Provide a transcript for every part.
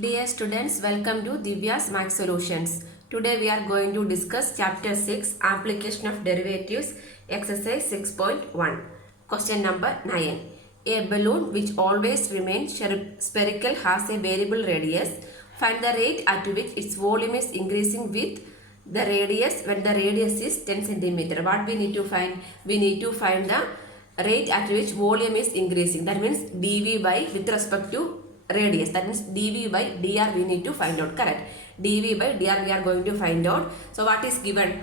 Dear students, welcome to Divya's Max Solutions. Today we are going to discuss Chapter 6, Application of Derivatives, Exercise 6.1. Question number 9. A balloon which always remains spherical has a variable radius. Find the rate at which its volume is increasing with the radius when the radius is 10 cm. What we need to find? We need to find the rate at which volume is increasing. That means dV by with respect to radius, that means dV by dr we need to find out. Correct. dV by dr we are going to find out. So what is given?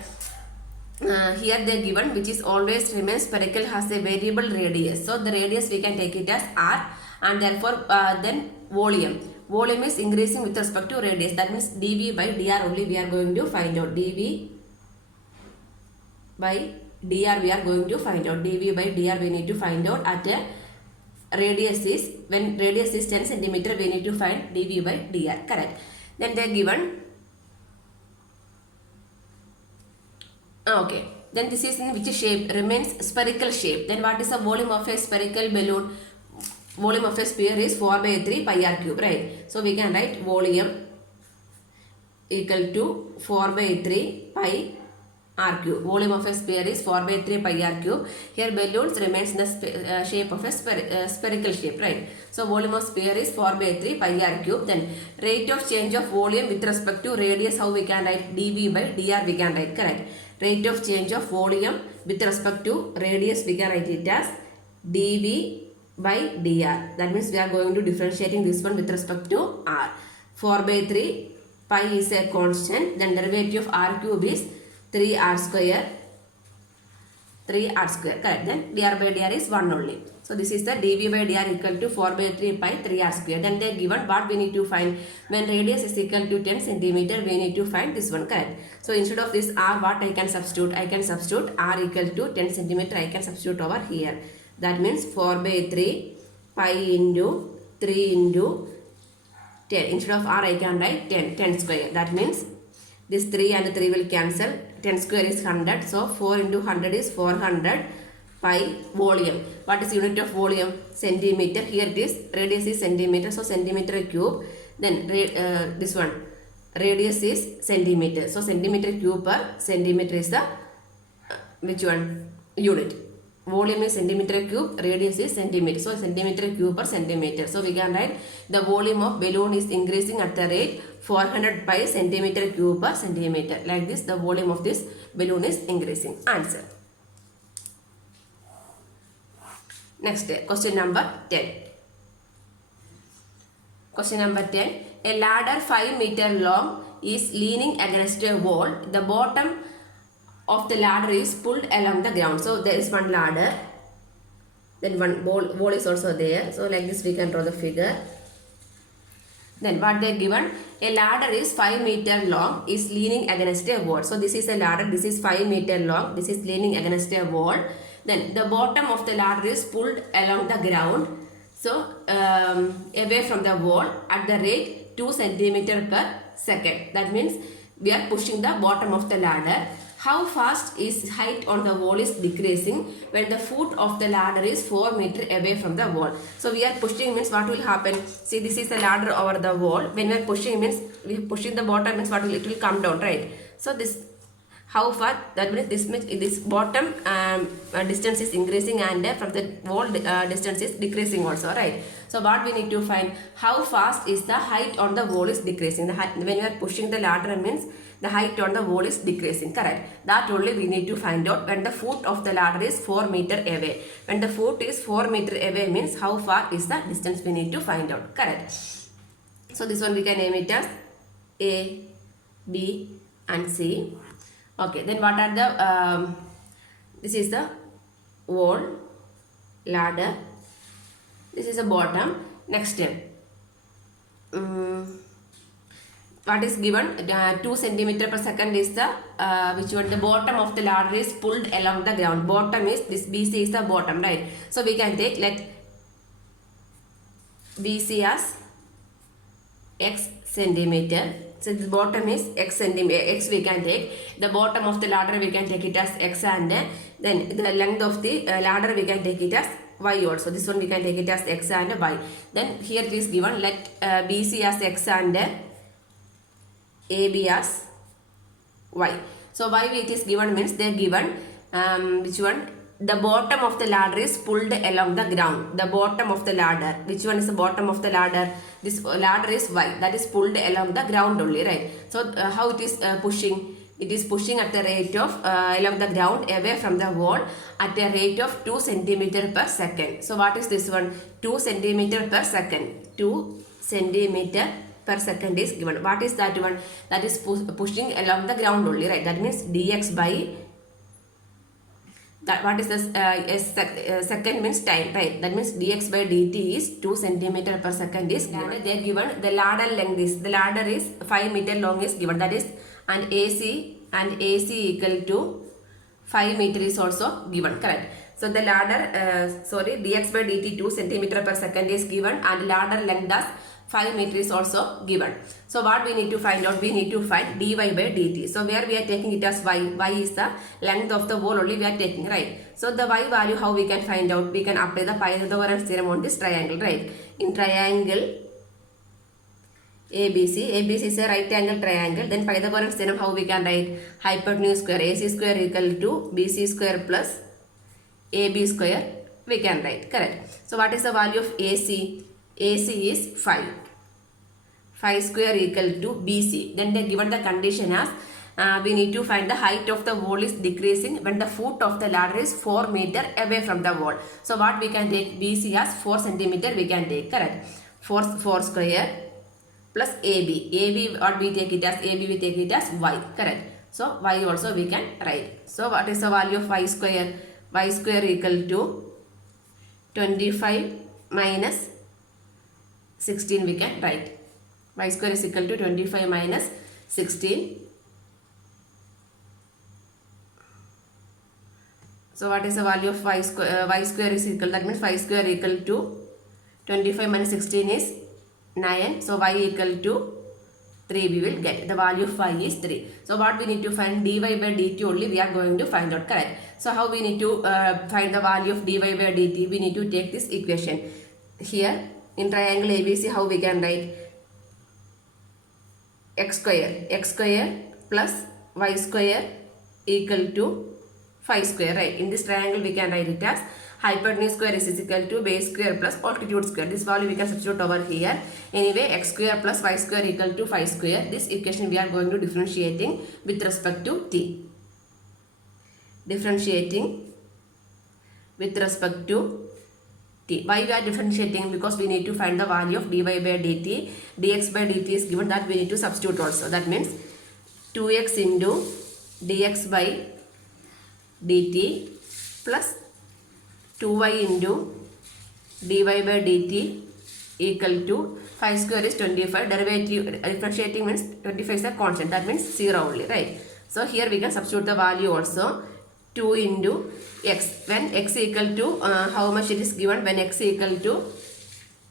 Here they are given which is always remains spherical has a variable radius. So the radius we can take it as r, and therefore then volume is increasing with respect to radius. That means dV by dr only we are going to find out. dV by dr we are going to find out. dV by dr we need to find out at a radius is, when radius is 10 cm we need to find dV by dr. Correct. Then they are given, okay, then this is in which shape? Remains spherical shape. Then what is the volume of a spherical balloon? Volume of a sphere is 4 by 3 pi r cube, right? So we can write volume equal to 4 by 3 pi r cube. Volume of a sphere is 4 by 3 pi r cube. Here balloons remains in the shape of a spherical shape, right? So volume of sphere is 4 by 3 pi r cube. Then rate of change of volume with respect to radius, how we can write? dV by dr we can write. Correct. Rate of change of volume with respect to radius we can write it as dV by dr. That means we are going to differentiating this one with respect to r. 4 by 3 pi is a constant. Then derivative of r cube is 3r square. Correct. Then dr by dr is 1 only. So this is the dV by dr equal to 4 by 3 pi 3r square. Then they are given what we need to find. When radius is equal to 10 cm we need to find this one. Correct. So instead of this r, what I can substitute? I can substitute r equal to 10 cm. I can substitute over here. That means 4 by 3 pi into 3 into 10. Instead of r I can write 10 square. That means this 3 and 3 will cancel. 10 square is 100. So 4 into 100 is 400 pi volume. What is unit of volume? Centimeter. Here it is. Radius is centimeter. So centimeter cube. Then this one. Radius is centimeter. So centimeter cube per centimeter is the which one? Unit. Volume is centimeter cube, radius is centimeter. So centimeter cube per centimeter. So we can write the volume of balloon is increasing at the rate 400 pi centimeter cube per centimeter. Like this, the volume of this balloon is increasing. Answer. Next, question number 10. Question number 10. A ladder 5 meter long is leaning against a wall. The bottom of the ladder is pulled along the ground. So there is one ladder, then one wall is also there. So like this we can draw the figure. Then what they given? A ladder is 5 meter long, is leaning against a wall. So this is a ladder, this is 5 meter long, this is leaning against a wall. Then the bottom of the ladder is pulled along the ground, so away from the wall at the rate 2 cm per second. That means we are pushing the bottom of the ladder. How fast is height on the wall is decreasing when the foot of the ladder is 4 meter away from the wall. So we are pushing means what will happen? See, this is the ladder over the wall. When we are pushing means we are pushing the bottom means what will it will come down, right? So this how far, that means this bottom distance is increasing and from the wall distance is decreasing also, right? So what we need to find, how fast is the height on the wall is decreasing. The height, when you are pushing the ladder means the height on the wall is decreasing. Correct. That only we need to find out when the foot of the ladder is 4 meter away. When the foot is 4 meter away means how far is the distance we need to find out. Correct. So this one we can name it as A, B and C. Okay, then what are the, this is the wall, ladder, this is the bottom. Next step, what is given? 2 cm per second is the, which one? The bottom of the ladder is pulled along the ground. Bottom is, this BC is the bottom, right? So we can take, let BC as x centimeter. So the bottom is x centimeter, x we can take. The bottom of the ladder we can take it as x, and then the length of the ladder we can take it as y also. This one we can take it as x and y. Then here it is given, let BC as x and AB as y. So why it is given means they are given which one? The bottom of the ladder is pulled along the ground. The bottom of the ladder. Which one is the bottom of the ladder? This ladder is y. That is pulled along the ground only, right? So how it is pushing? It is pushing at the rate of along the ground away from the wall at a rate of 2 centimeter per second. So what is this one? 2 centimeter per second. 2 centimeter per second is given. What is that one? That is pushing along the ground only, right? That means dx by that. What is this? Second means time, right? That means dx by dt is 2 centimeter per second is given. They are given the ladder length is, the ladder is 5 meter long is given. That is, and AC equal to 5 meter is also given, correct? So the ladder, dx by dt 2 centimeter per second is given, and ladder length as 5 meter is also given. So what we need to find out? We need to find dy by dt. So where we are taking it as y. Y is the length of the wall only we are taking, right? So the y value, how we can find out? We can apply the Pythagoras theorem on this triangle, right? In triangle ABC is a right angle triangle. Then Pythagoras theorem, how we can write? Hypotenuse square AC square equal to BC square plus AB square we can write, correct? So what is the value of AC? AC is 5. 5 square equal to BC. Then they given the condition as we need to find the height of the wall is decreasing when the foot of the ladder is 4 meter away from the wall. So what we can take? BC as 4 centimeter we can take, correct? 4 square plus AB what we take it as? AB we take it as y, correct? So y also we can write. So what is the value of y square? Y square equal to 25 minus 16 we can write. Y square is equal to 25 minus 16. So what is the value of y square? Y square is equal, that means y square equal to 25 minus 16 is 9. So y equal to 3 we will get. The value of y is 3. So what we need to find? Dy by dt only we are going to find out, correct? So how we need to find the value of dy by dt? We need to take this equation. Here in triangle ABC, how we can write? X square plus y square equal to 5 square, right? In this triangle we can write it as hypotenuse square is equal to base square plus altitude square. This value we can substitute over here. Anyway, x square plus y square equal to 5 square. This equation we are going to differentiating with respect to t. Differentiating with respect to t. Why we are differentiating? Because we need to find the value of dy by dt. Dx by dt is given, that we need to substitute also. That means 2x into dx by dt plus 2y into dy by dt equal to 5 square is 25. Derivative differentiating means 25 is a constant. That means 0 only, right? So here we can substitute the value also. 2 into x. When x equal to how much it is given? When x equal to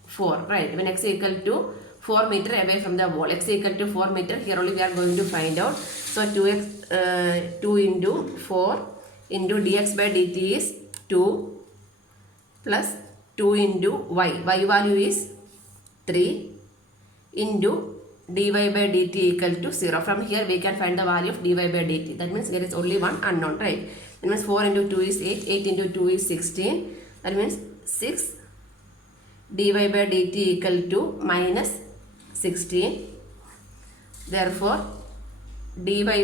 4, right? When x equal to 4 meter away from the wall. X equal to 4 meter. Here only we are going to find out. So 2 into 4 into dx by dt is 2 plus 2 into y. Y value is 3 into dy by dt equal to 0. From here we can find the value of dy by dt. That means there is only one unknown, right? That means 4 into 2 is 8. 8 into 2 is 16. That means 6 dy by dt equal to minus 16. Therefore, dy by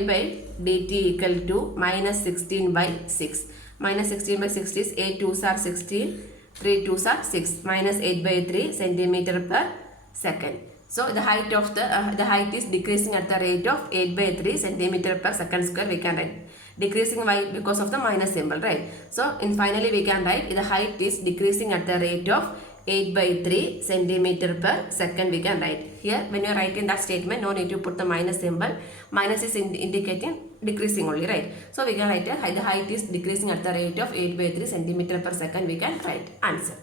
dt equal to minus 16 by 6. Minus 16 by 6 is 8 2s are 16. 3 2s are 6. Minus 8 by 3 centimeter per second. So the height of the height is decreasing at the rate of 8 by 3 centimeter per second square we can write. Decreasing why? Because of the minus symbol, right? So in finally we can write the height is decreasing at the rate of 8 by 3 centimeter per second we can write. Here when you are writing that statement, no need to put the minus symbol. Minus is indicating decreasing only, right? So we can write the height is decreasing at the rate of 8 by 3 centimeter per second we can write. Answer.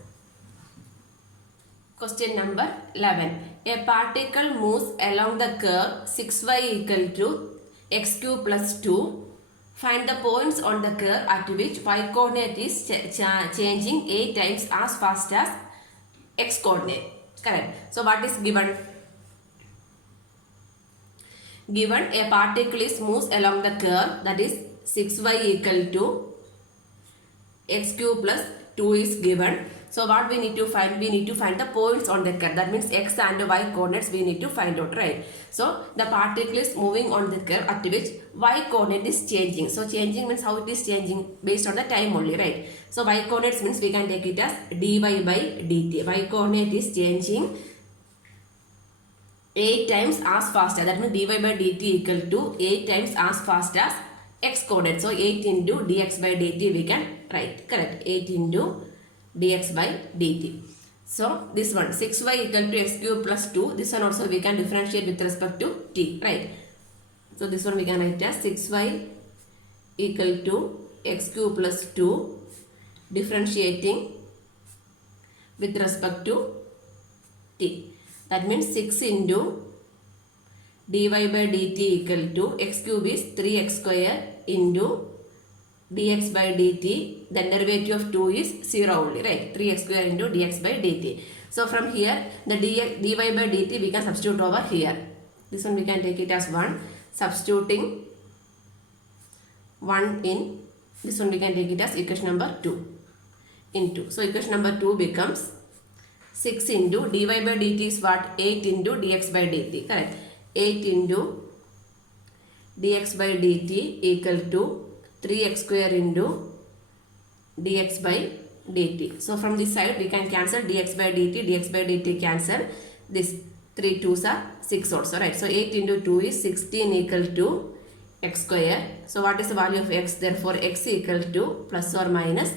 Question number 11. A particle moves along the curve 6y equal to x cube plus 2 Find the points on the curve at which y coordinate is changing 8 times as fast as x coordinate. Correct. So what is given? Given a particle is moves along the curve, that is 6y equal to x cube plus 2 is given. So what we need to find? We need to find the points on the curve. That means x and y coordinates we need to find out, right? So the particle is moving on the curve at which y coordinate is changing. So changing means how it is changing based on the time only, right? So y coordinates means we can take it as dy by dt. Y coordinate is changing 8 times as fast as, that means dy by dt equal to 8 times as fast as x coordinate. So 8 into dx by dt we can write. Correct. 8 into dx by dt. So this one 6y equal to x cube plus 2. This one also we can differentiate with respect to t, right? So this one we can write as 6y equal to x cube plus 2 differentiating with respect to t. That means 6 into dy by dt equal to x cube is 3x square into dx by dt, then derivative of 2 is 0 only, right? 3x square into dx by dt. So from here the dy by dt we can substitute over here. This one we can take it as 1. Substituting 1 in this one we can take it as equation number 2 into. So equation number 2 becomes 6 into dy by dt is what? 8 into dx by dt, correct? 8 into dx by dt equal to 3x square into dx by dt. So from this side we can cancel dx by dt cancel. This 3 2s are 6 also, right? So 8 into 2 is 16 equal to x square. So what is the value of x? Therefore x equal to plus or minus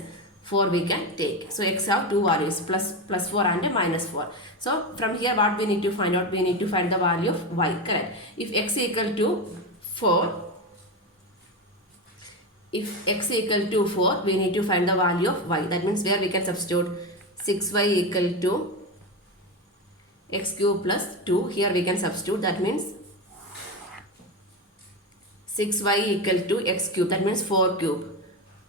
4 we can take. So x have two values, plus 4 and minus 4. So from here what we need to find out? We need to find the value of y, correct? If x equal to 4, if x equal to 4, we need to find the value of y. That means where we can substitute 6y equal to x cube plus 2. Here we can substitute. That means 6y equal to x cube. That means 4 cube.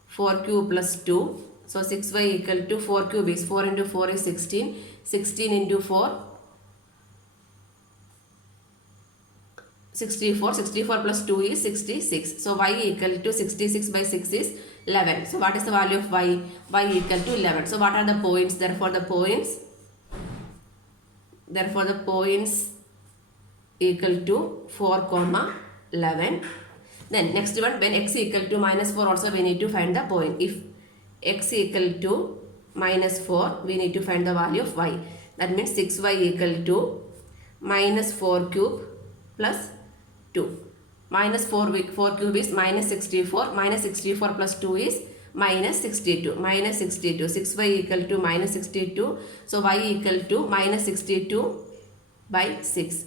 4 cube plus 2. So 6y equal to 4 cube is 4 into 4 is 16. 16 into 4 64. 64 plus 2 is 66. So y equal to 66 by 6 is 11. So what is the value of y? Y equal to 11. So what are the points? Therefore the points equal to 4, 11. Then next one, when x equal to minus 4 also we need to find the point. If x equal to minus 4, we need to find the value of y. That means 6y equal to minus 4 cube plus 2. Minus 4 cube is minus 64. Minus 64 plus 2 is minus 62. Minus 62. 6y equal to minus 62. So y equal to minus 62 by 6.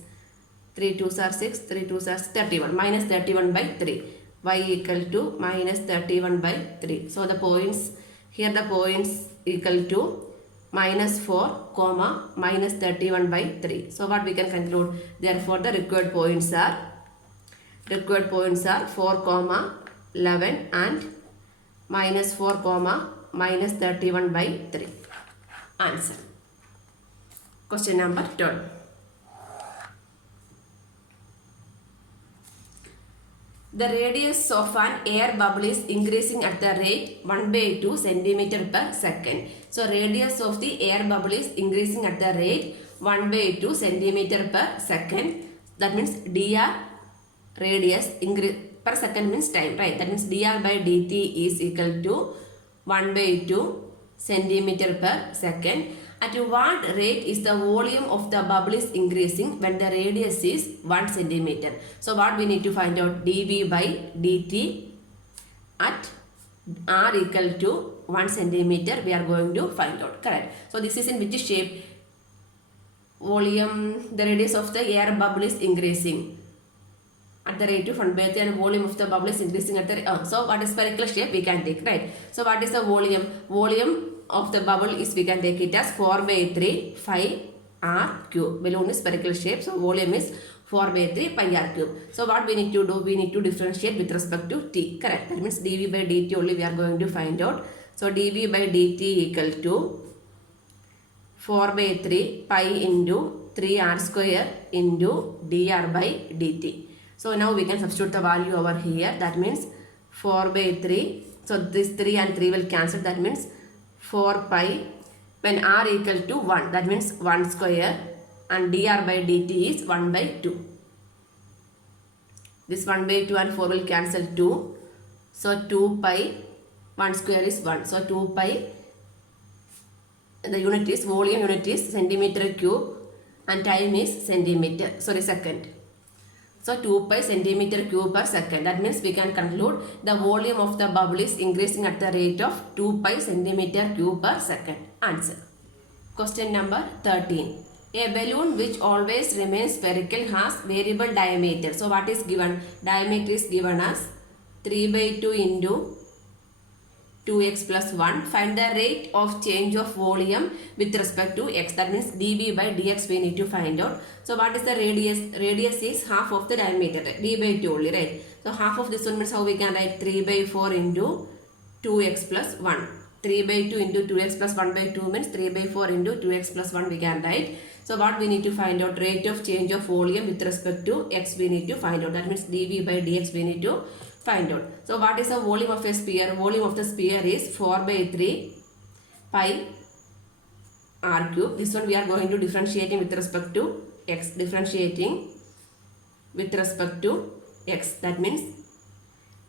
3 2s are 6. 3 2s are 31. Minus 31 by 3. Y equal to minus 31 by 3. So the points, here the points equal to minus 4, minus 31 by 3. So what we can conclude? Therefore the required points are 4, 11 and minus 4, minus 31 by 3. Answer. Question number 12. The radius of an air bubble is increasing at the rate 1/2 cm per second. So radius of the air bubble is increasing at the rate 1/2 cm per second. That means dr radius increase per second means time, right? That means dr by dt is equal to 1/2 cm per second. At what rate is the volume of the bubble is increasing when the radius is 1 cm? So what we need to find out? dv by dt at r equal to 1 cm we are going to find out, correct? So this is in which shape? Volume, the radius of the air bubble is increasing at the rate of 1/2 and volume of the bubble is increasing at the so what is spherical shape we can take, right? So what is the volume? Volume of the bubble is we can take it as 4/3 5 r cube. Balloon is spherical shape, so volume is 4 by 3 pi r cube. So what we need to do? We need to differentiate with respect to t. Correct. That means dv by dt only we are going to find out. So dv by dt equal to 4 by 3 pi into 3r square into dr by dt. So now we can substitute the value over here. That means 4 by 3. So this 3 and 3 will cancel. That means 4 pi when r equal to 1. That means 1 square and dr by dt is 1 by 2. This 1 by 2 and 4 will cancel 2. So 2 pi, 1 square is 1. So 2 pi, the unit is, volume unit is centimeter cube and time is second. So 2 pi centimeter cube per second. That means we can conclude the volume of the bubble is increasing at the rate of 2 pi centimeter cube per second. Answer. Question number 13. A balloon which always remains spherical has variable diameter. So what is given? Diameter is given as 3 by 2 into 2x plus 1. Find the rate of change of volume with respect to x. That means dv by dx we need to find out. So what is the radius? Radius is half of the diameter. D by 2 only, right? So half of this one means how we can write 3 by 4 into 2x plus 1. 3 by 2 into 2x plus 1 by 2 means 3 by 4 into 2x plus 1 we can write. So what we need to find out? Rate of change of volume with respect to x we need to find out. That means dv by dx we need to find out. So what is the volume of a sphere? Volume of the sphere is 4 by 3 pi r cube. This one we are going to differentiating with respect to x. Differentiating with respect to x. That means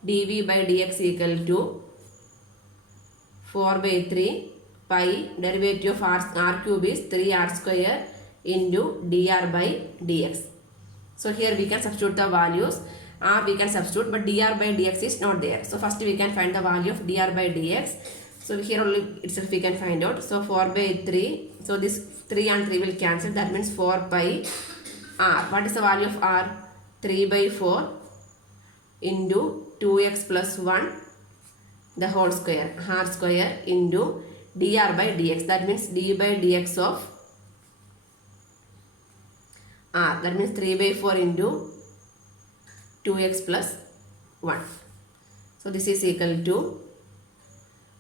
dv by dx equal to 4 by 3 pi, derivative of r cube is 3r square into dr by dx. So here we can substitute the values. R we can substitute, but dr by dx is not there. So first we can find the value of dr by dx. So here only itself we can find out. So 4 by 3. So this 3 and 3 will cancel. That means 4 pi r. What is the value of r? 3 by 4 into 2x plus 1 the whole square. R square into dr by dx. That means d by dx of r. That means 3 by 4 into 2x plus 1. So this is equal to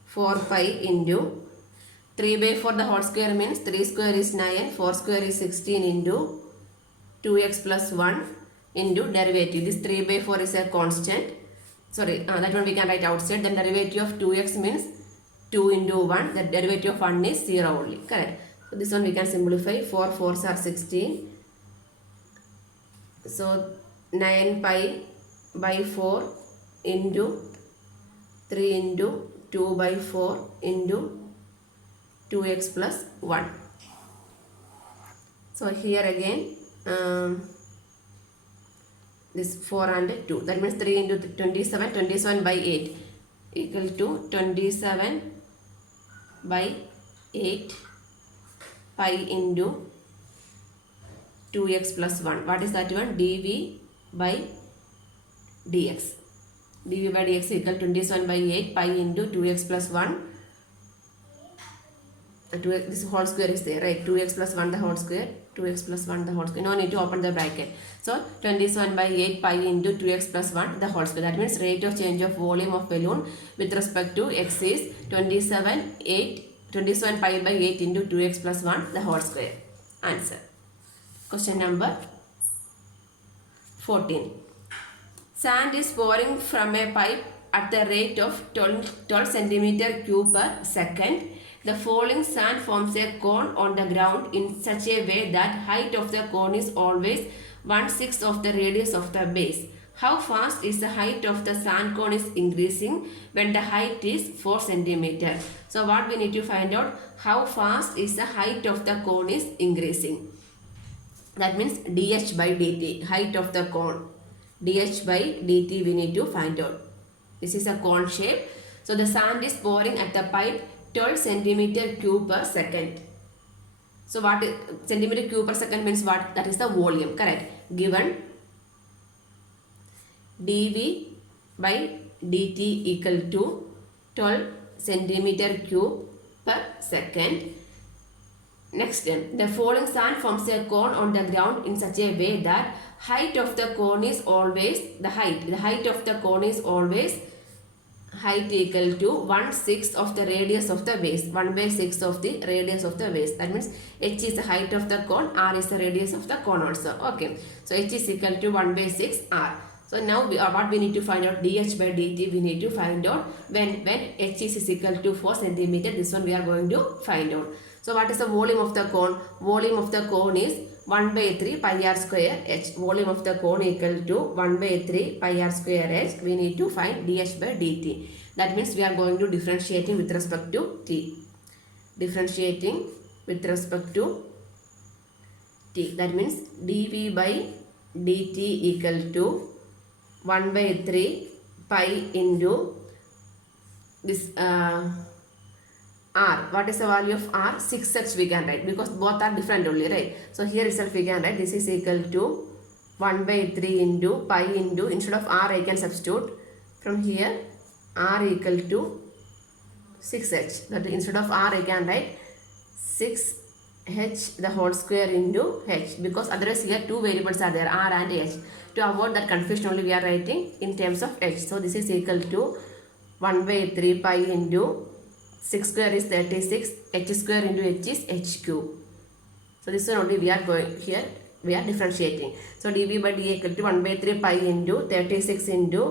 4 pi into 3 by 4 the whole square means 3 square is 9, 4 square is 16 into 2x plus 1 into derivative. This 3 by 4 is a constant. Sorry, that one we can write outside. Then derivative of 2x means 2 into 1. The derivative of 1 is 0 only. Correct. So this one we can simplify. 4 4s are 16. So 9 pi by 4 into 3 into 2 by 4 into 2x plus 1. So here again this 4 and 2. That means 3 into 27. 27 by 8 equal to 27 by 8 pi into 2x plus 1. What is that one? dv by dx. dv by dx equal 27 by 8 pi into 2x plus 1. This whole square is there, right? 2x plus 1 the whole square. 2x plus 1 the whole square. No need to open the bracket. So 27 by 8 pi into 2x plus 1 the whole square. That means rate of change of volume of balloon with respect to x is 27 pi by 8 into 2x plus 1 the whole square. Answer. Question number 14. Sand is pouring from a pipe at the rate of 12 centimeter cube per second. The falling sand forms a cone on the ground in such a way that height of the cone is always 1/6 of the radius of the base. How fast is the height of the sand cone is increasing when the height is 4 centimeter? So what we need to find out? How fast is the height of the cone is increasing? That means dh by dt, height of the cone. dh by dt we need to find out. This is a cone shape. So the sand is pouring at the pipe 12 centimeter cube per second. So what is centimeter cube per second means what? That is the volume, correct? Given dv by dt equal to 12 centimeter cube per second. Next, the falling sand forms a cone on the ground in such a way that height of the cone is always the height of the cone is always height equal to 1/6 of the radius of the base, 1/6 of the radius of the base. That means h is the height of the cone, r is the radius of the cone also. Okay, so h is equal to 1/6 r. So now what we need to find out, dh by dt we need to find out when h is equal to 4 centimeter. This one we are going to find out. So what is the volume of the cone? Volume of the cone is 1/3 pi r square h. Volume of the cone equal to 1/3 pi r square h. We need to find dh by dt. That means we are going to differentiating with respect to t. Differentiating with respect to t. That means dv by dt equal to 1/3 pi into this r. What is the value of r? 6h we can write because both are different only, right? So here itself we can write this is equal to 1/3 into pi into, instead of r I can substitute from here r equal to 6h. That instead of r I can write 6h the whole square into h, because otherwise here two variables are there, r and h. To avoid that confusion only we are writing in terms of h. So this is equal to 1/3 pi into 6 square is 36, h square into h is h cube. So this one only we are going here, we are differentiating. So dv by d equal to 1/3 pi into 36 into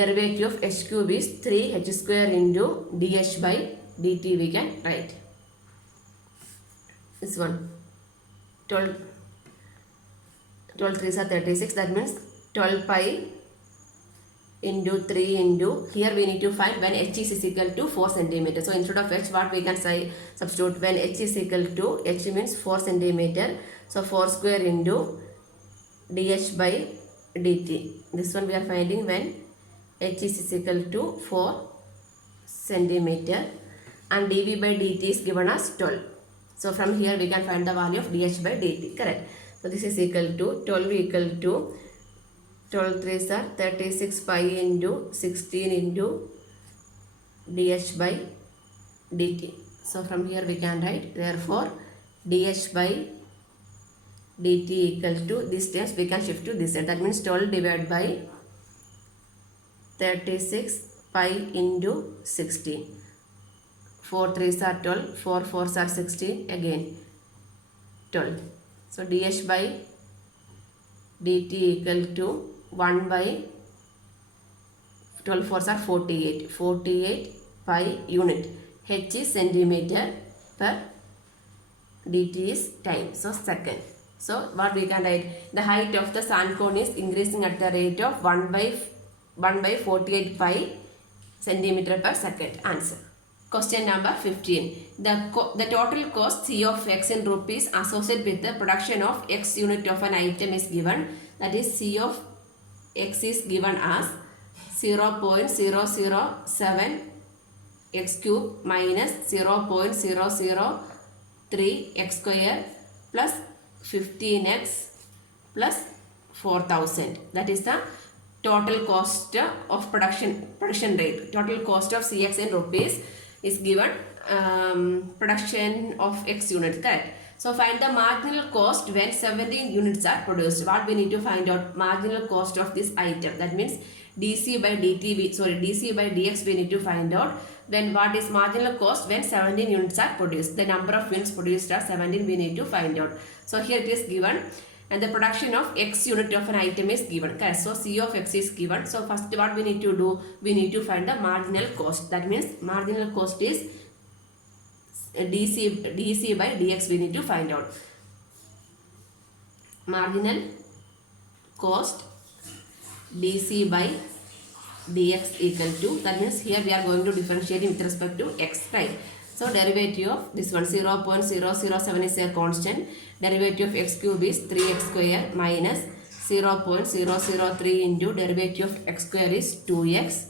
derivative of h cube is 3h square into dh by dt we can write. This one 12 3s are 36, that means 12 pi into 3 into, here we need to find when h is equal to 4 centimeter. So instead of h what we can say, substitute when h is equal to, h means 4 centimeter. So 4 square into dh by dt. This one we are finding when h is equal to 4 centimeter and dv by dt is given as 12. So from here we can find the value of dh by dt, correct? So this is equal to 12 equal to 12 3s are 36 pi into 16 into dh by dt. So from here we can write, therefore dh by dt equal to, this terms we can shift to this side. That means 12 divided by 36 pi into 16. 4 3s are 12, 4 4s are 16, again 12. So dh by dt equal to 1 by 12 4s are 48 pi unit. H is centimeter per dt is time, so second. So what we can write, the height of the sand cone is increasing at the rate of 1 by 48 pi centimeter per second. Answer. Question number 15. The total cost C of x in rupees associated with the production of x unit of an item is given. That is, C of x is given as 0.007 x cube minus 0.003 x square plus 15x plus 4000. That is the total cost of production rate. Total cost of Cx in rupees is given, production of x units, correct? So find the marginal cost when 17 units are produced. What we need to find out, marginal cost of this item. That means dc by dx we need to find out. Then what is marginal cost when 17 units are produced. The number of units produced are 17, we need to find out. So here it is given, and the production of x unit of an item is given. Okay, so C of x is given. So first what we need to do, we need to find the marginal cost. That means marginal cost is dc by dx we need to find out. Marginal cost dc by dx equal to, that means here we are going to differentiate with respect to x, right? So derivative of this one 0.007 is a constant. Derivative of x cube is 3x square minus 0.003 into derivative of x square is 2x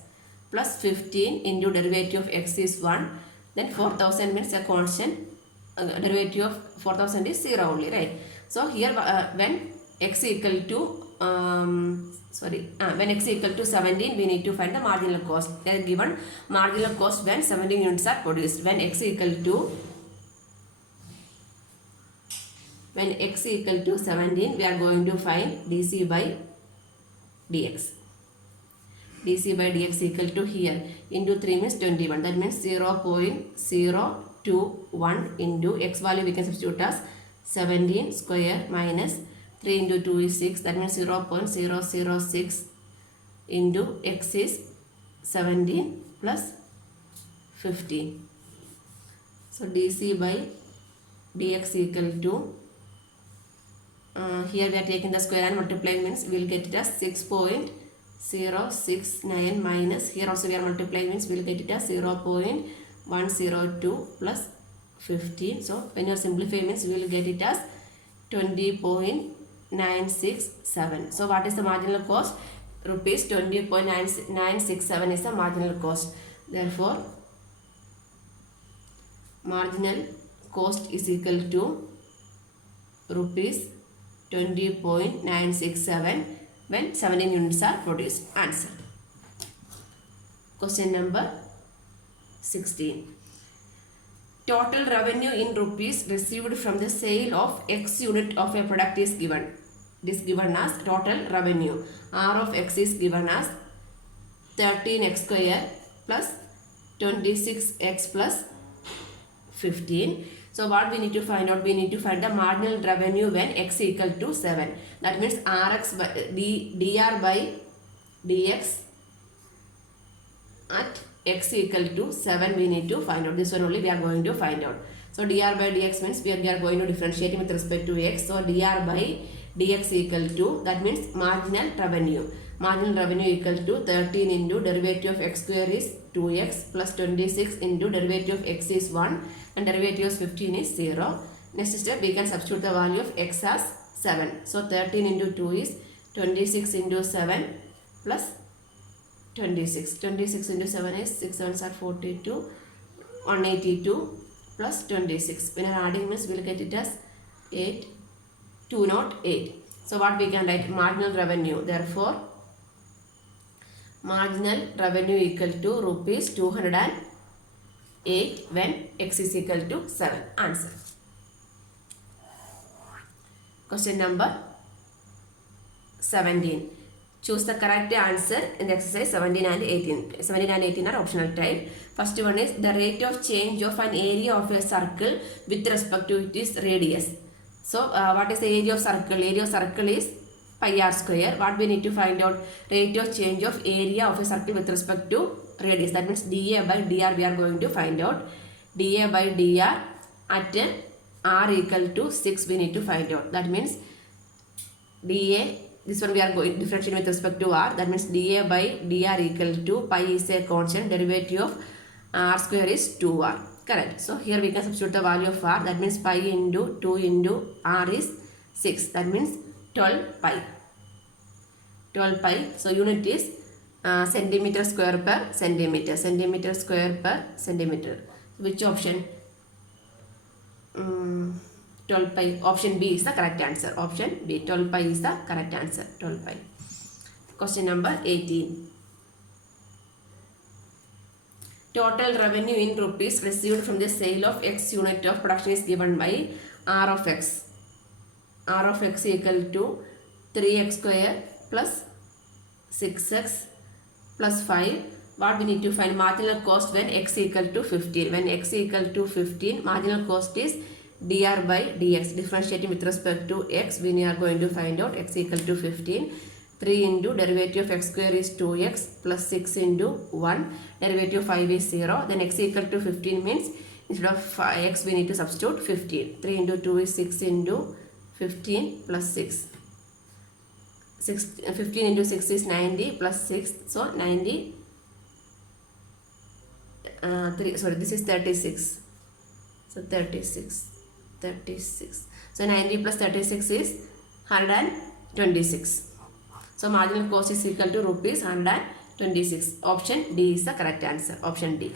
plus 15 into derivative of x is 1. Then 4000 means a constant. Derivative of 4000 is 0 only, right? So here when x equal to when x equal to 17, we need to find the marginal cost. They are given marginal cost when 17 units are produced. When x equal to when x equal to 17, we are going to find dc by dx. dc by dx equal to here into 3 means 21. That means 0.021 into x value we can substitute as 17 square minus 3 into 2 is 6. That means 0.006 into x is 17 plus 15. So dc by dx equal to here we are taking the square and multiplying, means we will get it as 6.069 minus here also we are multiplying, means we will get it as 0.102 plus 15. So when you simplify, means we will get it as 20.967. So what is the marginal cost? Rupees 20.967 is the marginal cost. Therefore marginal cost is equal to rupees 20.967 when 17 units are produced. Answer. Question number 16. Total revenue in rupees received from the sale of x unit of a product is given. It is given as total revenue. R of x is given as 13x square plus 26x plus 15. So what we need to find out? We need to find the marginal revenue when x equal to 7. That means Rx by dr by dx at x equal to 7 we need to find out. This one only we are going to find out. So dr by dx means we are going to differentiate with respect to x. So dr by dx equal to, that means marginal revenue. Marginal revenue equal to 13 into derivative of x square is 2x plus 26 into derivative of x is 1 and derivative of 15 is 0. Next step we can substitute the value of x as 7. So 13 into 2 is 26 into 7 plus 26. 26 into 7 is 6 7s are 42, 182 plus 26. When are adding, means we will get it as 8, 208. So what we can write? Marginal revenue. Therefore marginal revenue equal to rupees 208 when x is equal to 7. Answer. Question number 17. Choose the correct answer in the exercise 17 and 18. 17 and 18 are optional type. First one is the rate of change of an area of a circle with respect to its radius. So what is the area of circle? Area of circle is pi r square. What we need to find out? Rate of change of area of a circle with respect to radius. That means dA by dr we are going to find out. dA by dr at r equal to 6 we need to find out. That means dA, this one we are going differentiate with respect to r. That means dA by dr equal to pi is a constant, derivative of r square is 2r. Correct. So here we can substitute the value of r. That means pi into 2 into r is 6. That means 12 pi. 12 pi. So unit is centimeter square per centimeter. Centimeter square per centimeter. Which option? 12 pi. Option B is the correct answer. Option B. 12 pi is the correct answer. 12 pi. Question number 18. Total revenue in rupees received from the sale of x unit of production is given by R of x. R of x equal to 3x square plus 6x plus 5. What we need to find? Marginal cost when x equal to 15. When x equal to 15, marginal cost is dr by dx. Differentiating with respect to x, we are going to find out x equal to 15. 3 into derivative of x square is 2x plus 6 into 1. Derivative of 5 is 0. Then x equal to 15 means instead of x we need to substitute 15. 3 into 2 is 6 into 15 plus 6. 15 into 6 is 90 plus 6. So 90. This is 36. So 36. So 90 plus 36 is 126. So marginal cost is equal to rupees 126. Option D is the correct answer. Option D.